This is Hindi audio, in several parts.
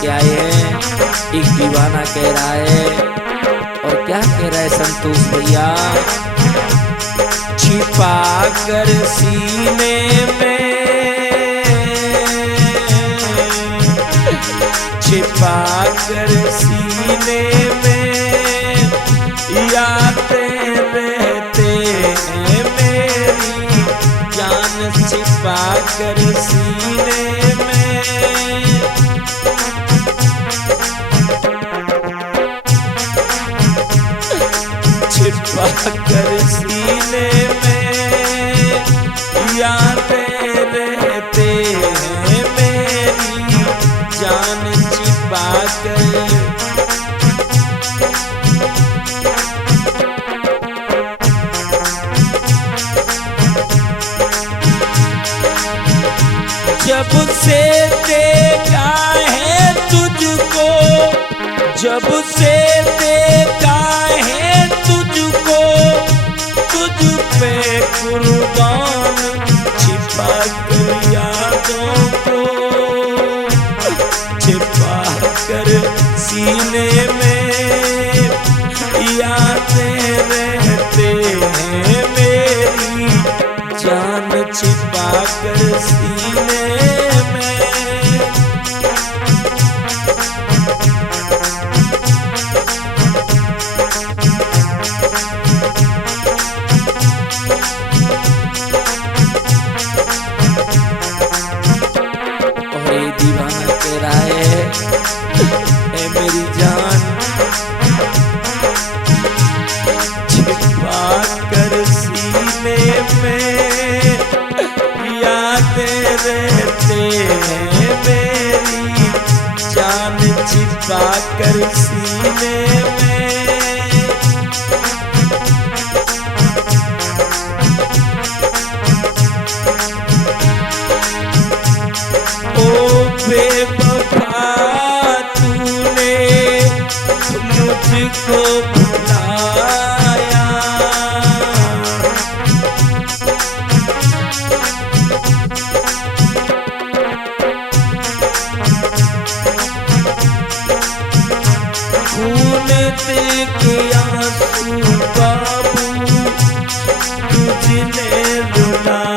लेके आए हैं। एक दीवाना कह रहा है, और क्या कह रहा है संतोष भैया? छिपा कर सीने में, छिपा कर सीने में यादें रहते हैं मेरी जान, छिपा कर सीने में। छिपा कर सीने में यादें रहते हैं मेरी जान, छिपा कर। जब से देखा है तुझको, जब से देखा है तुझको, तुझ पे कुर्बान छिपा कर यादों को, छिपा कर सीने में यादें रहते हैं मेरी जान, छिपा कर सीने में। और ये दीवाना कह रहा है, ए मेरी जान, छिपा कर सीने में यादें रहते हैं मेरी जान, छिपा कर सीने में। ओ बेवफा तूने मुझको भुलाया, खून के आंसू बाबू तुझने रुलाया।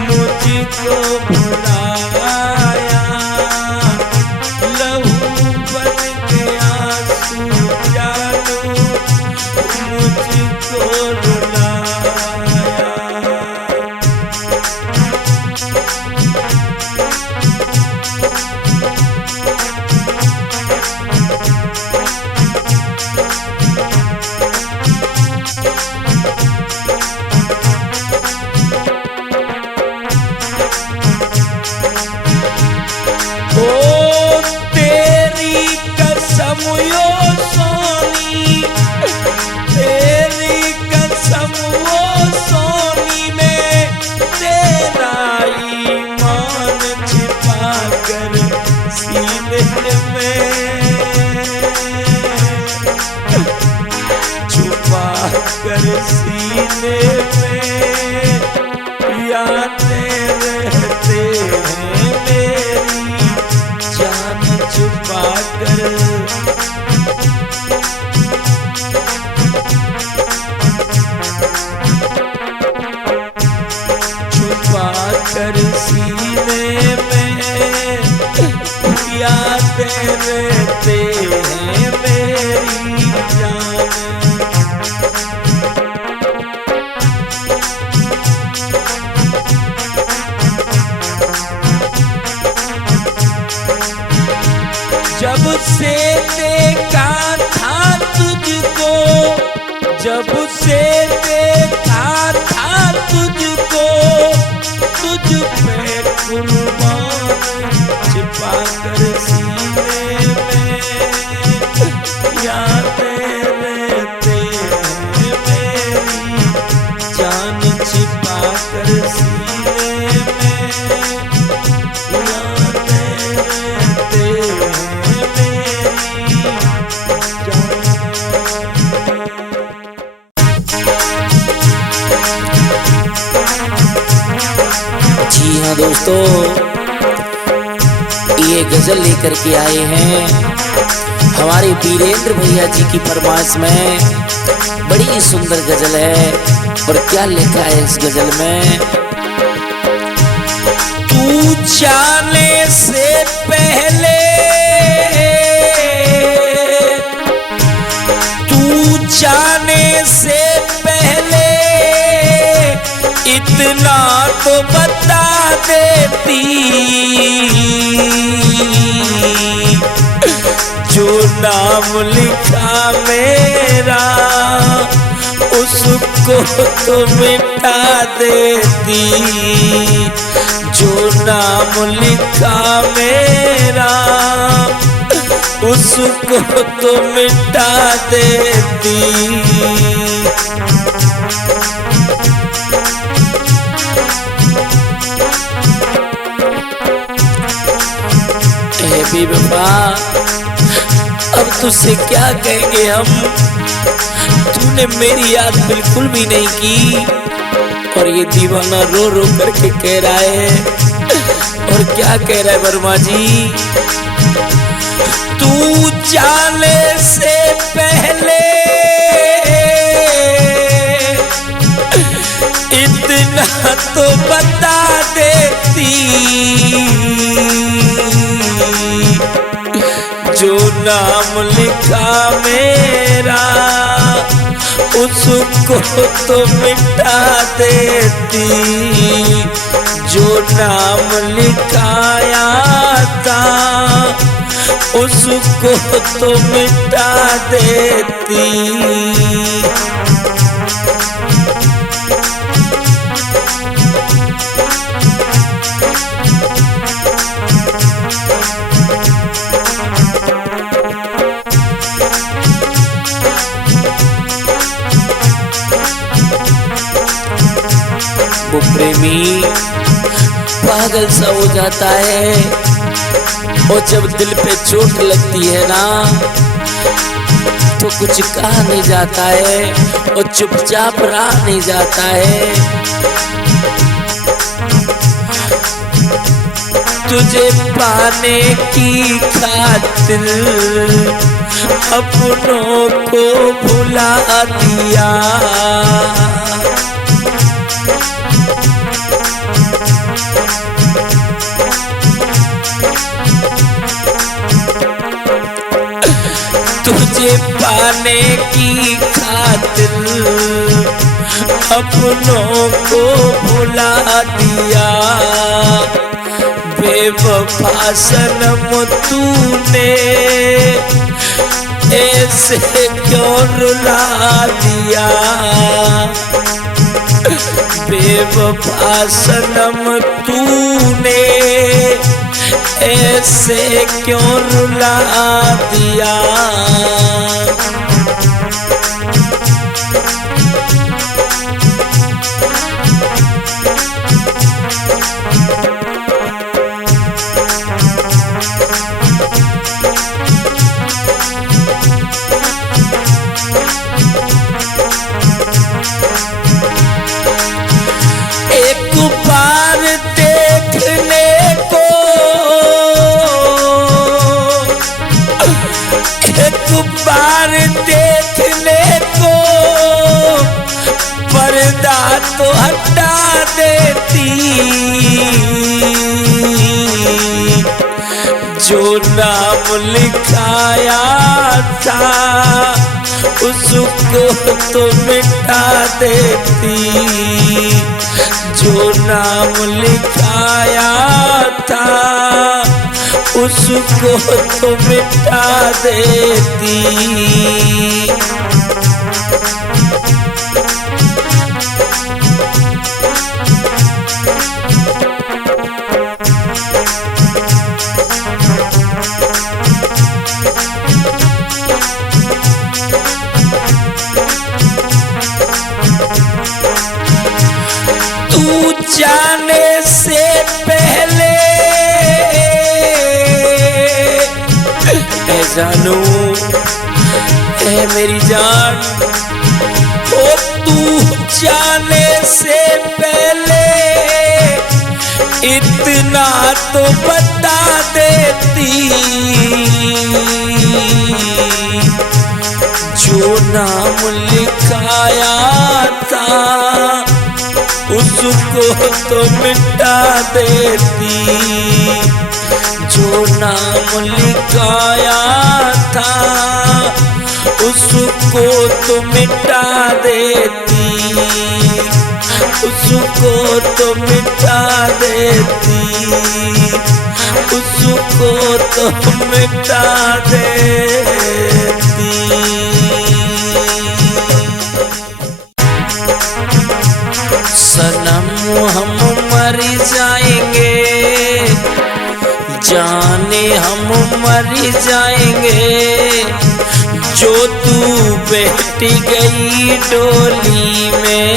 मुझको भुलाया, लहू बन के आंसू जानू मुझको रुलाया। यो सोनी तेरी कसम वो सोनी में तेरा ईमान छिपा कर सीने में, छुपा कर सीने में यादें रहते हैं मेरी जान, छुपा कर। कर सीने में यादें रहते हैं मेरी जान। जब से देखा था तुझको, जब से देखा था तुझको, तुझ पे कुर्बान छिपा कर सीने में यादें रहते हैं मेरी जान छिपा कर सीने में, यादें रहते हैं मेरी जी हाँ दोस्तों, ये गजल लेकर के आए हैं हमारे वीरेंद्र भैया जी की फरमाइश में। बड़ी सुंदर गजल है और क्या लिखा है इस गजल में। तू जाने से पहले, तू जाने से पहले इतना तो बता देती, जो नाम लिखा मेरा उसको तो मिटा देती, जो नाम लिखा मेरा उसको तो मिटा देती। बेवफा अब तुझसे क्या कहेंगे हम, तूने मेरी याद बिल्कुल भी नहीं की। और ये दीवाना रो रो करके कह रहा है, और क्या कह रहा है वर्मा जी। तू जाने से पहले इतना तो बता देती, जो नाम लिखा मेरा उसको तो मिटा देती, जो नाम लिखाया था उसको तो मिटा देती। वो प्रेमी पागल सा हो जाता है, और जब दिल पे चोट लगती है ना तो कुछ कहा नहीं जाता है, और चुपचाप रहा नहीं जाता है। तुझे पाने की खातिर अपनों को भुला दिया, तुझे पाने की खातिर अपनों को भुला दिया। बेवफा सनम तूने ऐसे क्यों रुला दिया, बेवफा सनम तूने ऐसे क्यों रुला दिया। एक बार देखने को, एक बार देखने को पर्दा तो हटा देती, जो नाम लिखाया था उसको तो मिटा देती, जो नाम लिखाया था उसको तो मिटा देती। जाने से पहले ऐ जानू ऐ मेरी जान, ओ तू जाने से पहले इतना तो बता देती, जो नाम लिखाया था उसको तो मिटा देती, जो नाम लिखाया था उसको तो मिटा देती, उसको तो मिटा देती, उसको तो मिटा देती। सनम हम मर जाएंगे, जाने हम मर जाएंगे, जो तू बैठ गई डोली में।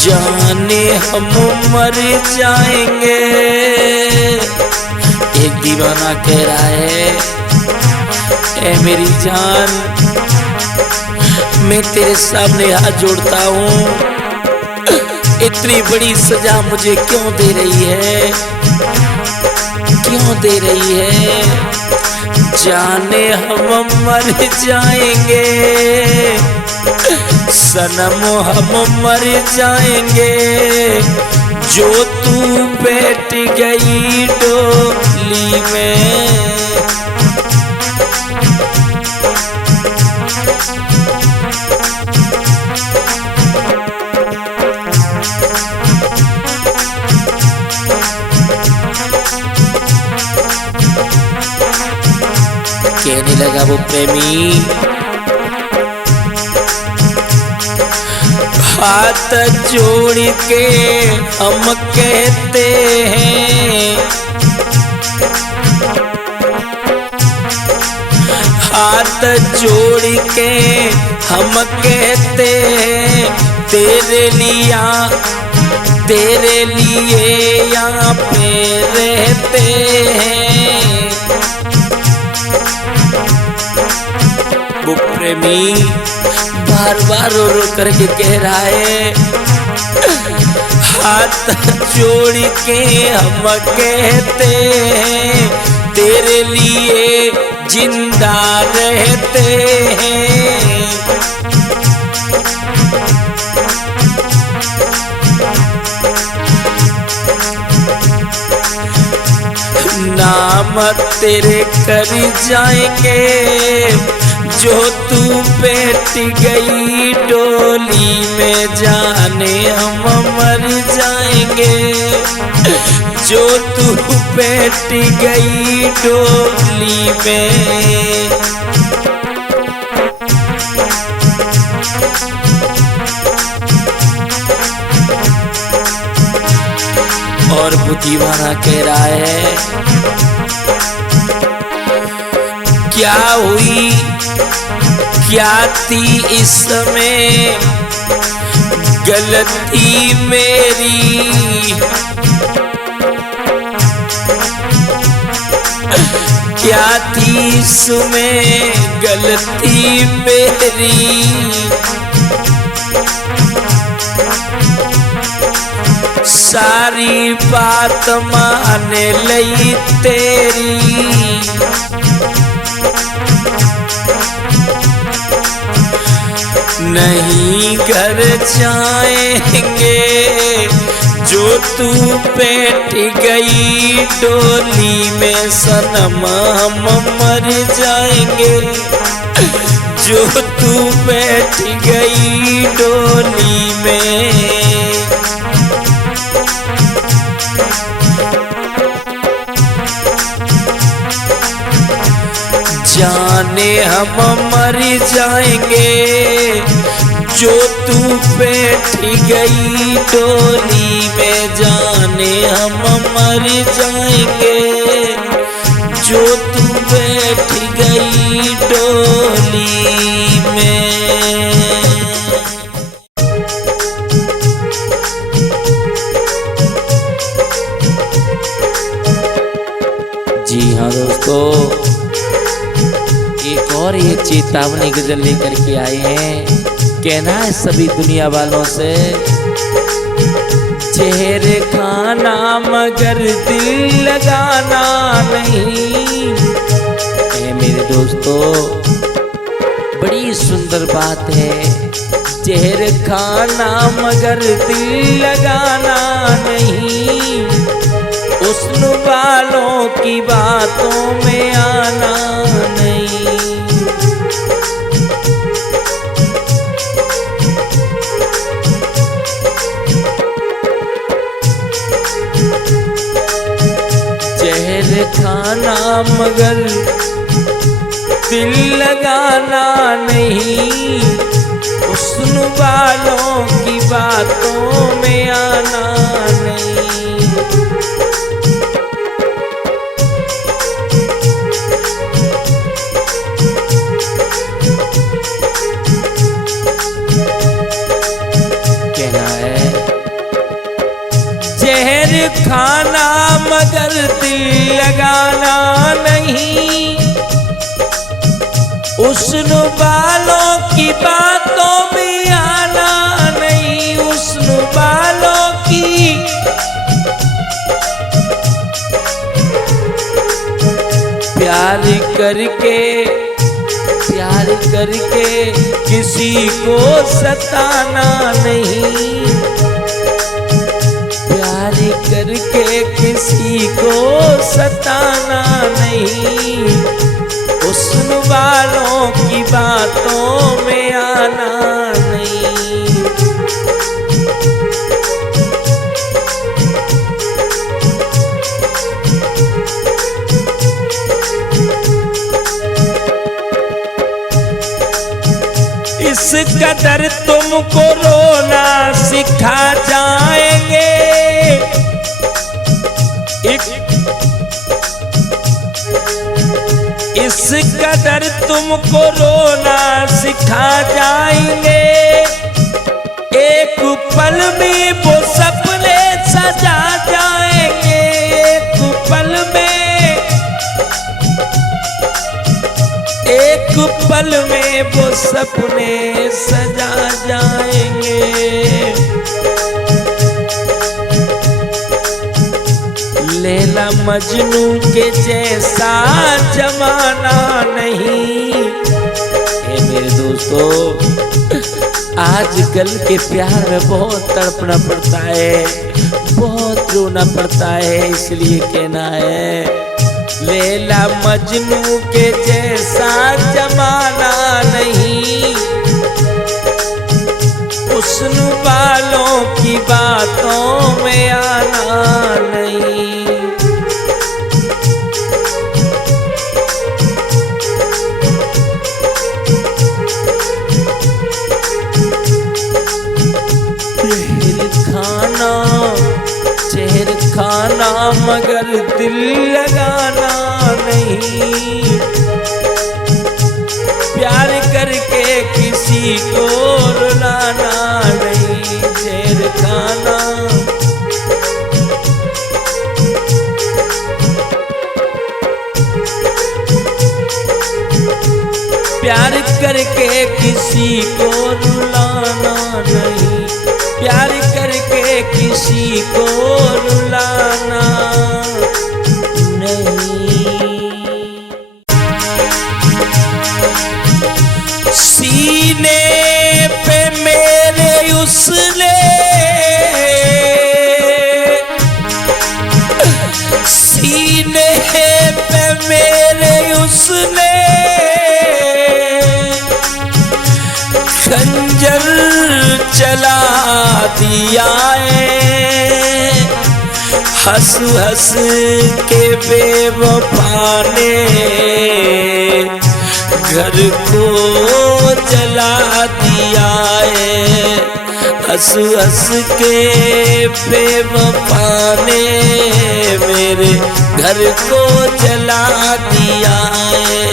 जाने हम मर जाएंगे। एक दीवाना कह रहा है, ऐ मेरी जान मैं तेरे सामने हाथ जोड़ता हूँ, इतनी बड़ी सजा मुझे क्यों दे रही है, क्यों दे रही है। जाने हम मर जाएंगे, सनम हम मर जाएंगे, जो तू बैठ गई डोली में। कहने लगा वो प्रेमी, हाथ जोड़ के हम कहते हैं, हाथ जोड़ के हम कहते हैं, तेरे लिए यहाँ पे रहते हैं। वो प्रेमी बार बार रो रो करके कह रहा है, हाथ जोड़ के हम कहते हैं, तेरे लिए जिंदा रहते हैं। नाम तेरे कर जाएंगे, जो तू बैठ गई डोली में, जाने हम मर जाएंगे, जो तू बैठ गई डोली में। और वो दीवाना कह रहा है, क्या हुई क्या थी इसमें गलती मेरी, क्या थी इसमें गलती मेरी। सारी बात मान लई तेरी, नहीं घर जाएंगे, जो तू बैठ गई डोली में, सनम हम मर जाएंगे, जो तू बैठ गई डोली में। जाने हम मर जाएंगे, जो तू बैठ गई डोली में जाने हम मर जाएंगे। जो तू बैठ गई डोली में। जी हाँ दोस्तों, एक और ये चेतावनी गजल लेकर के आए हैं। कहना है सभी दुनिया वालों से, जहर खाना मगर दिल लगाना नहीं। ए मेरे दोस्तों, बड़ी सुंदर बात है। जहर खाना मगर दिल लगाना नहीं। हुस्न वालों की बातों में आना नहीं। जहर खाना मगर दिल लगाना नहीं। हुस्न वालों की बातों में आना नहीं। कहना है जहर खाना मगर दिल लगाना नहीं। हुस्न वालों की बातों में आना नहीं। हुस्न वालों की प्यार करके किसी को सताना नहीं। प्यार करके किसी को सताना नहीं। हुस्न वालों की बातों में आना नहीं। इस कदर तुमको रोना सिखा जाएंगे। इस कदर तुमको रोना सिखा जाएंगे। एक पल में वो सपने सजा जाएंगे। एक पल में वो सपने सजा जाएंगे। लैला मजनू के जैसा जमाना नहीं। हे मेरे दोस्तों, आजकल के प्यार में बहुत तड़पना पड़ता है, बहुत रोना पड़ता है। इसलिए कहना है लैला मजनू के जैसा जमाना नहीं। हुस्न वालों की बातों में आना नहीं। जहर खाना मगर दिल लगाना नहीं। प्यार करके किसी को रुलाना नहीं। जहर खाना प्यार करके किसी को रुलाना नहीं। प्यार करके किसी को रुलाना नहीं। सीने पे मेरे उसने सीने पे मेरे उसने खंजर चला दिया है। हंस हंस के बेवफा ने घर को जला दिया है। हंस हंस के बेवफा ने मेरे घर को जला दिया है।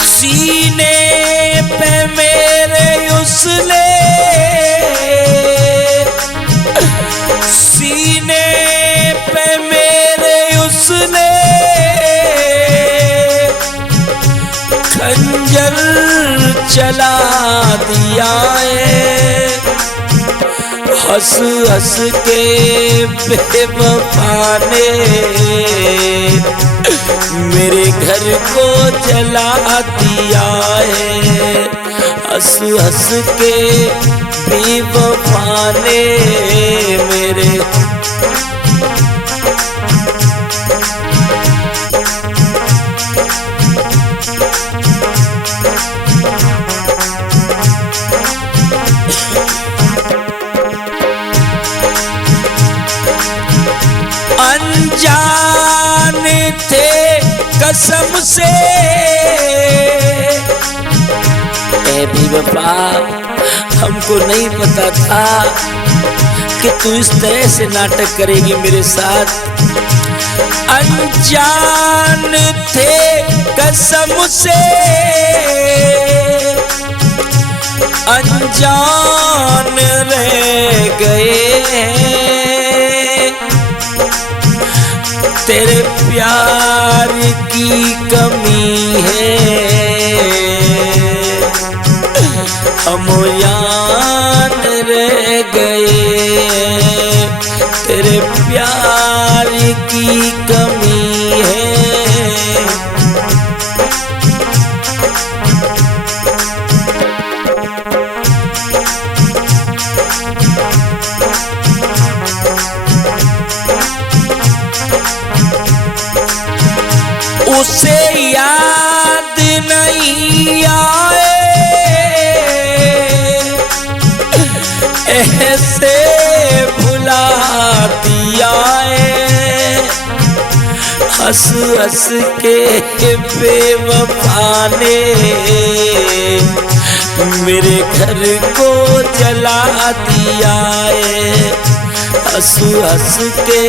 सीने पे मेरे उसने खंजर चला दिया है। हंस हंस के बेवफा ने मेरे घर को जला दिया है। हंस हंस के बेवफा ने मेरे अनजान थे कसम से ऐ बेवफा, हमको नहीं पता था कि तू इस तरह से नाटक करेगी मेरे साथ। अनजान थे कसम से, अनजान रह गए। तेरे प्यार की कमी है, हम यान रह गए। तेरे प्यार की कमी है। उसे याद नहीं आए ऐसे भुला दिया है। हंस हंस के बेवफा ने मेरे घर को जला दिया है। हंस हंस के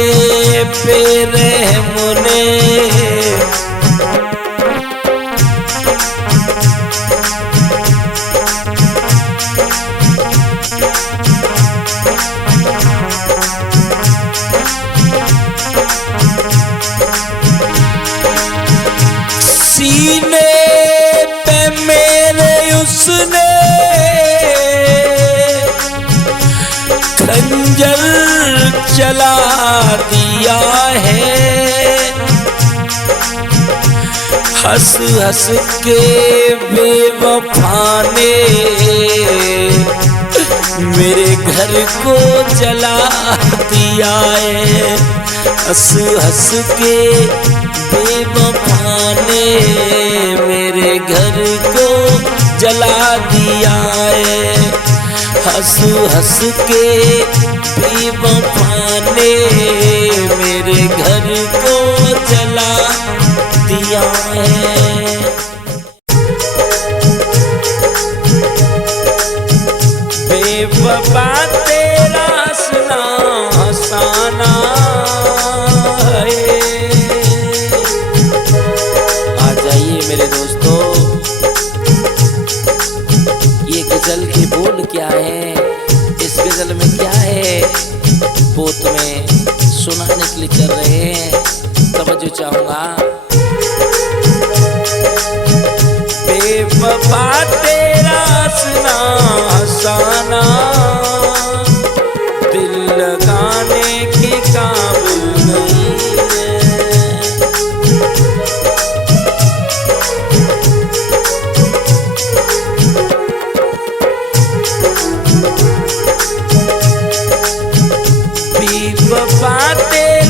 बेरहम ने सीने पे मेरे उसने खंजर चला दिया है। हंस हंस के बेवफा ने मेरे घर को जला दिया है। हंस हंस के बेवफा ने मेरे घर को जला दिया है। हंस हंस के बेवफा ने मेरे घर को जला दिया है। बेवफा तेरा हंसना हंसाना है। आ जाइए मेरे दोस्तों, ये गजल के बोल क्या है, इस गजल में क्या है, वो तुम्हें सुनाने के लिए चल रहे हैं। तवज्जो चाहूंगा। बेवफा तेरा हंसना हंसाना दिल लगाने के काबिल नहीं है। बेवफा तेरा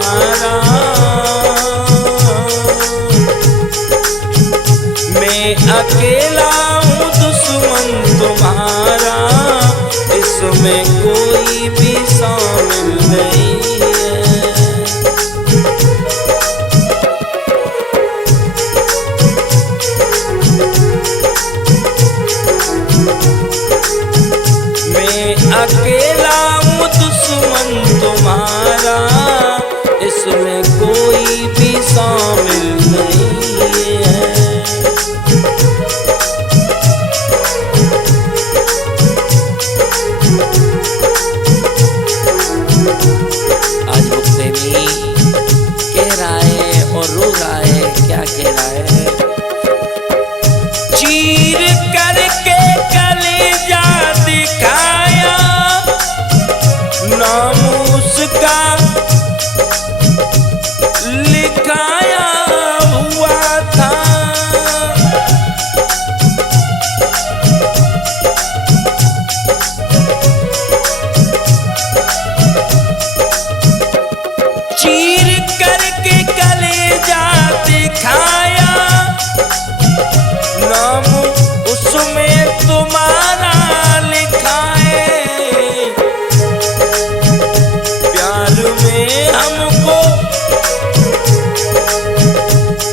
तुम्हारा, मैं अकेला हूँ दुश्मन तुम्हारा, इसमें कोई भी शामिल नहीं है। मैं अकेला हूँ दुश्मन तुम्हारा, इसमें कोई भी शामिल नहीं है। आज वो प्रेमी कह रहा है और रो रहा है, क्या कह रहा है? चीर करके कलेजा दिखाया, नाम उसका लिखाया हुआ था। चीर करके कलेजा दिखाया, नाम उसमें तुम्हारा लिखा है। प्यार में हमको,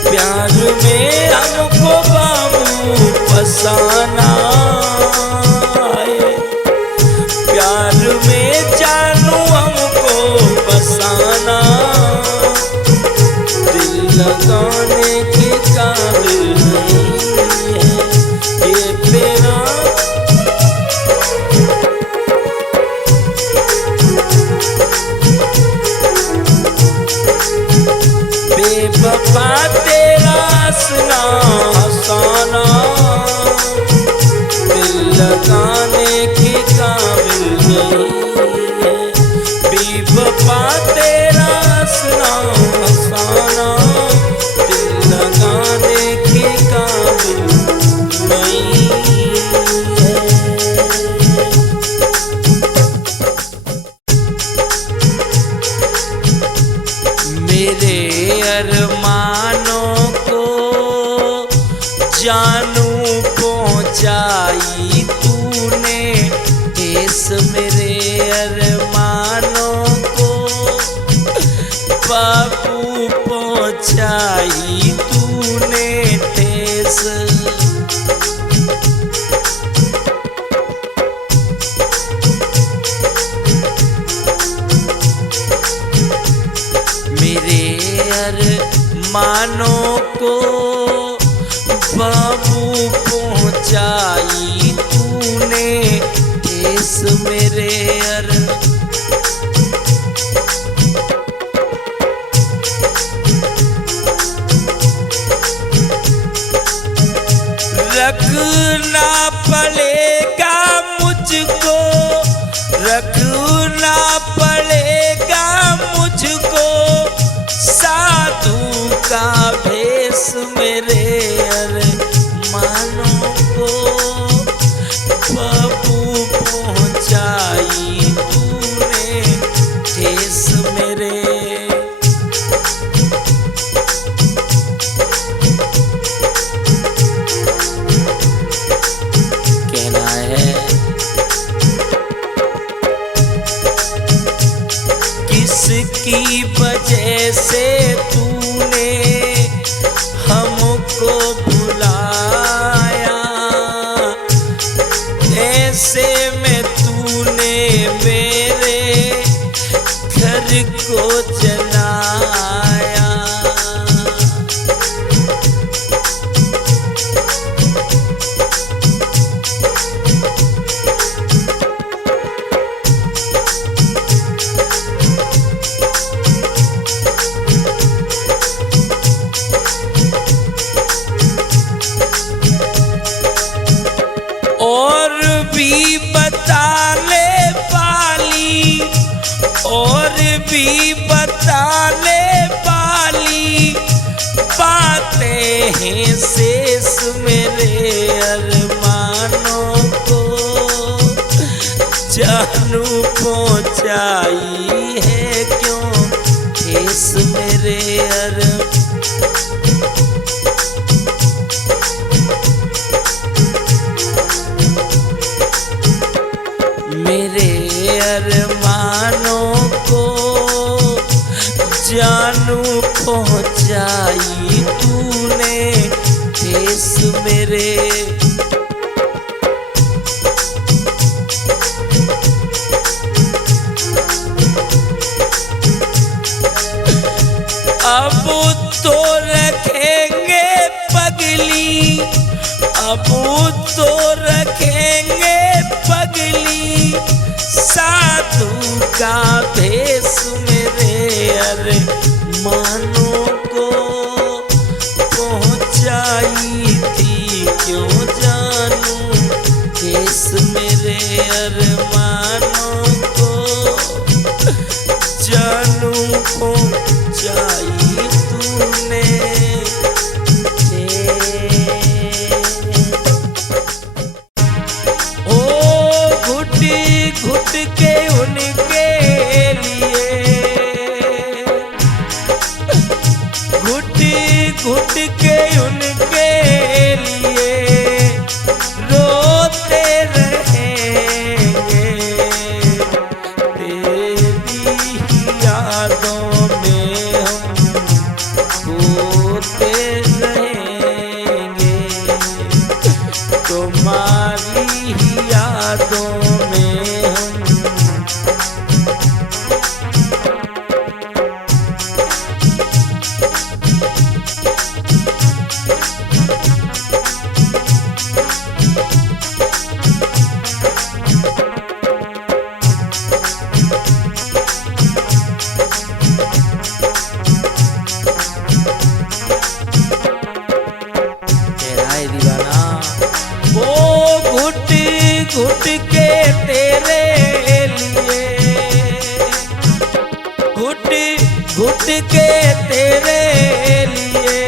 प्यार में हमको बाबू फसाना है। प्यार में जानू हमको फसाना, दिल लगाने के काबिल नहीं है ये तेरा। बेवफा तेरा हंसना हंसाना, दिल लगाने के काबिल नहीं है। बेवफा तेरा हंसना हंसाना, दिल लगाने के काबिल नहीं है। मेरे अरमानों को जानू पहुंचाई तूने, ठेस मेरे अरमानों को बाबू पहुंचाई तूने ठेस। मेरे अरमानों को बाबू पहुंचाई तूने ठेस मेरे रखना पड़ेगा मुझको, रखना पड़ेगा मुझको साधु का भेष मेरे अरमानों को बाबू पहुंचाई तूने ठेस मेरे। कहना है किसकी वजह से तूने हमको भुलाया, ऐसे में तूने मेरे घर को जलाया। और भी बता ले पाली, और भी बता ले पाली, बातें हैं शेष मेरे अरमानों को जानू पहुंचाई है क्यों ठेस देश मेरे मेरे अरमानों को जानू पहुंचाई तूने देश मेरे। अब तो रखेंगे पगली, अब तो रखेंगे पगली साधु का भेष मेरे अरमानों को पहुंचाई थी क्यों जानू देश मेरे अरमानों को जानू पहुंचाई तूने। घुट के उनके लिए, घुट के उनके लिए रोते रहेंगे, तेरी यादों में हम खोते रहेंगे, तुम्हारी यादों घुट के तेरे लिए, घुट के तेरे लिए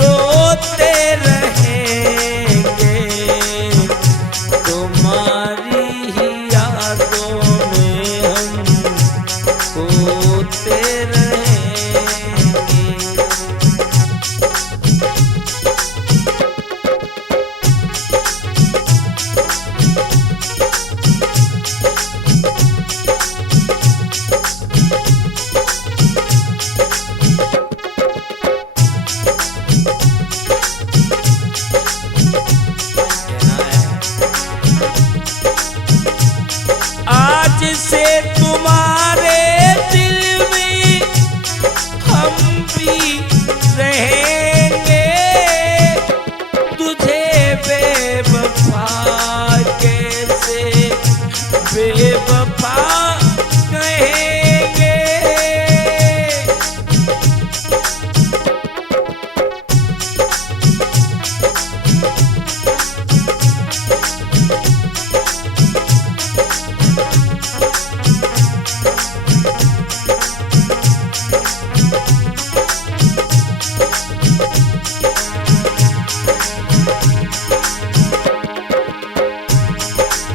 रोते रहेंगे, तुम्हारी ही यादों में हम खोते रहेंगे। आज से तुम्हारे दिल में हम भी रहेंगे, तुझे बेवफा कैसे बेवफा कहेंगे।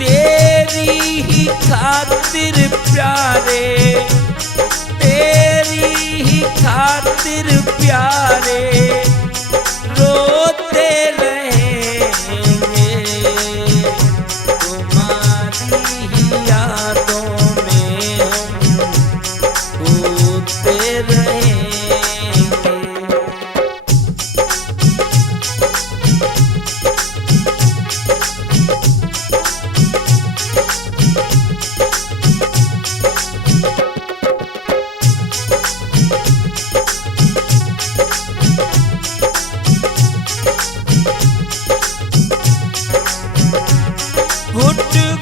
तेरी ही खातिर प्यारे, तेरी ही खातिर प्यारे रोते रहेंगे, तुम्हारी ही यादों में हम खोते रहेंगे।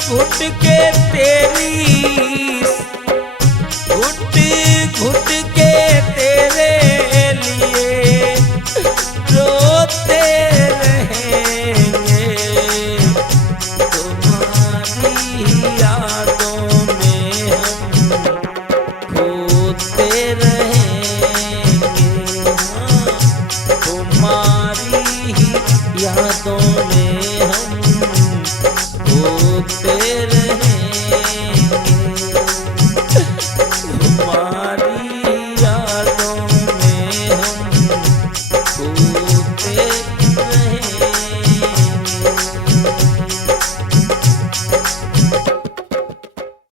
घुट के तेरी